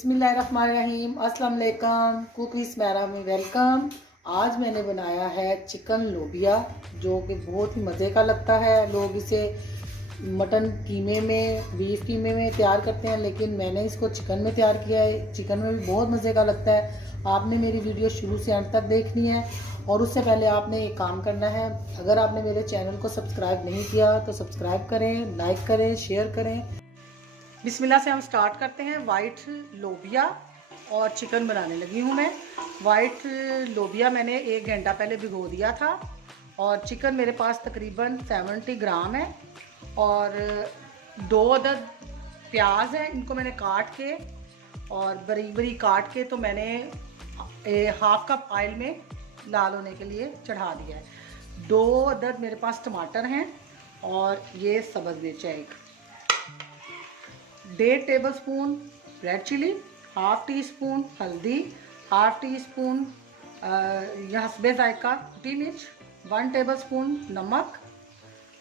बिस्मिल्लाहिर्रहमानिर्रहीम, अस्सलाम वालेकुम। कुक विद स्मैरा में वेलकम। आज मैंने बनाया है चिकन लोबिया, जो कि बहुत ही मज़े का लगता है। लोग इसे मटन कीमे में, बीफ कीमे में तैयार करते हैं, लेकिन मैंने इसको चिकन में तैयार किया है। चिकन में भी बहुत मज़े का लगता है। आपने मेरी वीडियो शुरू से अंत तक देखनी है, और उससे पहले आपने एक काम करना है। अगर आपने मेरे चैनल को सब्सक्राइब नहीं किया तो सब्सक्राइब करें, लाइक करें, शेयर करें। बिस्मिल्लाह से हम स्टार्ट करते हैं। वाइट लोबिया और चिकन बनाने लगी हूँ मैं। वाइट लोबिया मैंने 1 घंटा पहले भिगो दिया था, और चिकन मेरे पास तकरीबन 70 ग्राम है, और 2 अदद प्याज है। इनको मैंने काट के और बरीक बरीक काट के तो मैंने 1/2 कप ऑयल में लाल होने के लिए चढ़ा दिया है। 2 अदद मेरे पास टमाटर हैं, और ये सब्ज़ मिर्च है 1 tablespoon red chilli, 1/2 teaspoon हल्दी, 1/2 टी स्पून हस्बे जायका कुटी मिर्च, 1 टेबल स्पून नमक,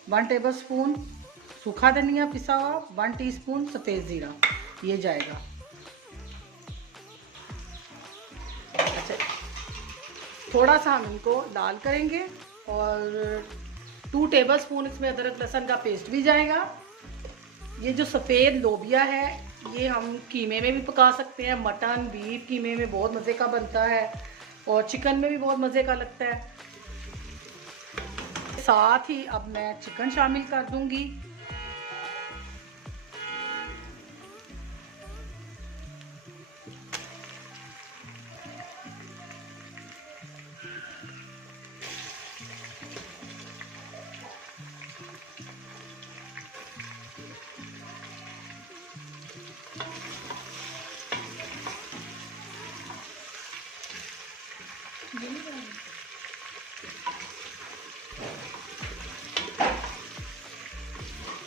1 टेबल स्पून सूखा धनिया पिसा हुआ, 1 टीस्पून सफ़ेद ज़ीरा ये जाएगा। अच्छा, थोड़ा सा हम इनको लाल करेंगे, और 2 टेबल स्पून इसमें अदरक लहसुन का पेस्ट भी जाएगा। ये जो सफ़ेद लोबिया है, ये हम कीमे में भी पका सकते हैं। मटन बीफ कीमे में बहुत मज़े का बनता है, और चिकन में भी बहुत मज़े का लगता है। साथ ही अब मैं चिकन शामिल कर दूंगी।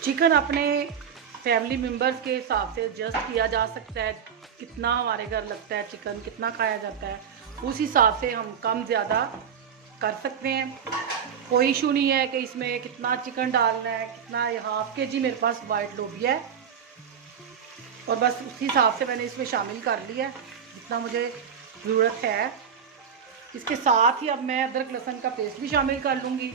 चिकन अपने फैमिली मेम्बर्स के हिसाब से एडजस्ट किया जा सकता है। कितना हमारे घर लगता है चिकन, कितना खाया जाता है, उस हिसाब से हम कम ज़्यादा कर सकते हैं। कोई इशू नहीं है कि इसमें कितना चिकन डालना है, कितना। 1/2 kg मेरे पास वाइट लोबिया है, और बस उसी हिसाब से मैंने इसमें शामिल कर लिया है जितना मुझे ज़रूरत है। इसके साथ ही अब मैं अदरक लहसुन का पेस्ट भी शामिल कर लूँगी।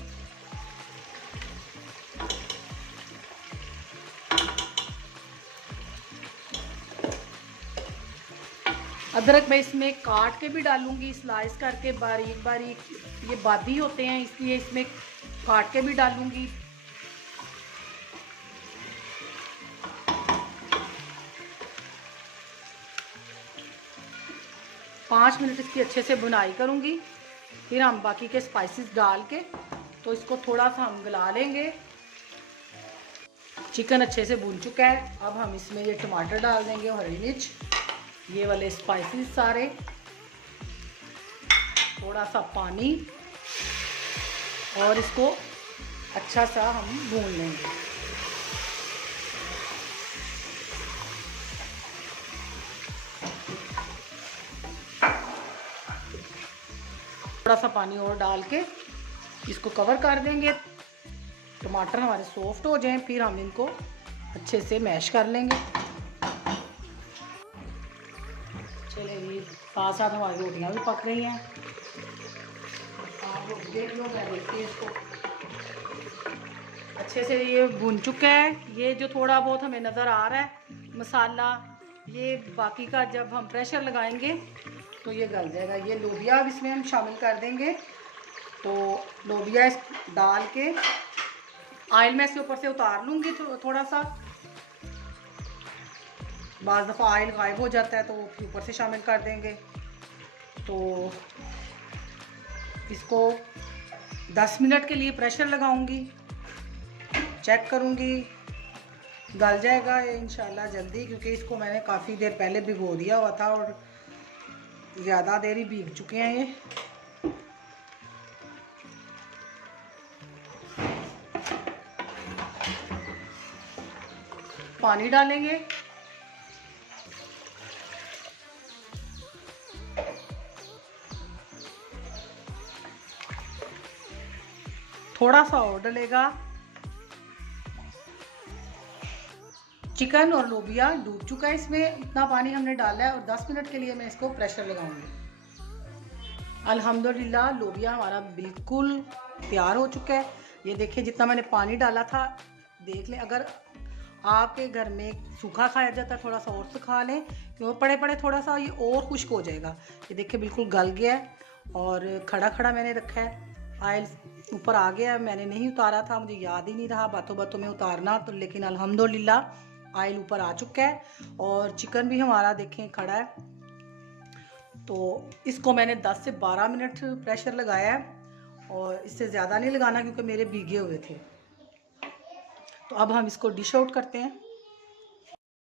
अदरक मैं इसमें काट के भी डालूंगी, स्लाइस करके बारीक बारीक। ये बादी होते हैं, इसलिए इसमें काट के भी डालूंगी। पाँच मिनट इसकी अच्छे से भुनाई करूंगी, फिर हम बाकी के स्पाइसेस डाल के तो इसको थोड़ा सा हम गला लेंगे। चिकन अच्छे से भून चुका है। अब हम इसमें ये टमाटर डाल देंगे और हरी मिर्च, ये वाले स्पाइसेस सारे, थोड़ा सा पानी, और इसको अच्छा सा हम भून लेंगे। थोड़ा सा पानी और डाल के इसको कवर कर देंगे। टमाटर हमारे सॉफ्ट हो जाएं, फिर हम इनको अच्छे से मैश कर लेंगे। चलिए, साथ साथ हमारी रोटियां भी पक रही हैं। आप लोग देख लो, मैं देखती हूँ इसको। अच्छे से ये भुन चुका है। ये जो थोड़ा बहुत हमें नज़र आ रहा है मसाला, ये बाकी का जब हम प्रेशर लगाएंगे तो ये गल जाएगा। ये लोबिया अब इसमें हम शामिल कर देंगे। तो लोबिया इस डाल के ऑयल मैं इसके ऊपर से उतार लूँगी थोड़ा सा। बाज़ दफ़ा ऑयल गायब हो जाता है, तो वो ऊपर से शामिल कर देंगे। तो इसको 10 मिनट के लिए प्रेशर लगाऊंगी, चेक करूंगी, गल जाएगा ये इंशाल्लाह जल्दी, क्योंकि इसको मैंने काफ़ी देर पहले भिगो दिया हुआ था, और ज़्यादा देर ही भीग चुके हैं ये। पानी डालेंगे। थोड़ा सा और डलेगा। चिकन और लोबिया डूब चुका है, इसमें इतना पानी हमने डाला है और 10 मिनट के लिए मैं इसको प्रेशर लगाऊंगी। अल्हम्दुलिल्लाह लोबिया हमारा बिल्कुल तैयार हो चुका है। ये देखिए जितना मैंने पानी डाला था, देख लें। अगर आपके घर में सूखा खाया जाता है थोड़ा सा और सुखा लें, क्योंकि पड़े पड़े थोड़ा सा ये और खुश्क हो जाएगा। ये देखिए बिल्कुल गल गया है और खड़ा खड़ा मैंने रखा है। आयल ऊपर आ गया है, मैंने नहीं उतारा था, मुझे याद ही नहीं रहा बातों बातों में उतारना, तो लेकिन अल्हम्दुलिल्लाह आयल ऊपर आ चुका है और चिकन भी हमारा देखें खड़ा है। तो इसको मैंने 10 से 12 मिनट प्रेशर लगाया है और इससे ज़्यादा नहीं लगाना क्योंकि मेरे भीगे हुए थे। तो अब हम इसको डिश आउट करते हैं।